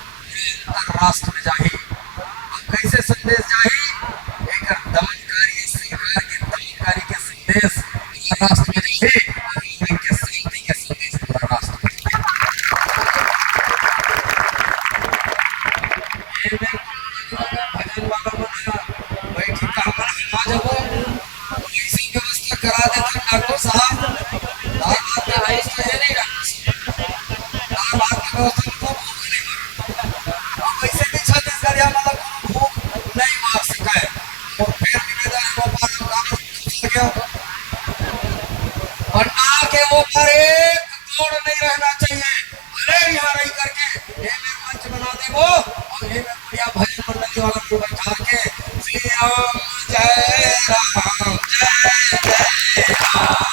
राष्ट्र में जाही कैसे संदेश जाही एक दमनकारी सरकार के दमनकारी के संदेश राष्ट्र में जाही के शांति के संदेश पूरा राष्ट्र में ये में भजन वाला बना बैठी का हमारा जब ऐसी व्यवस्था करा देता डॉक्टर साहब दार बात का व्यवस्था है नहीं दार बात की व्यवस्था तो वैसे भी छत्तीसगढ़ हमारा भूख नहीं मार सका है और फिर निवेदन है ऊपर गया पंडाल के ऊपर एक कोण नहीं रहना चाहिए। अरे यहाँ रही करके ये में मंच बना दे वो और ये में बढ़िया भजन मंडली वाला को बैठा के श्री राम जय राम जय जय राम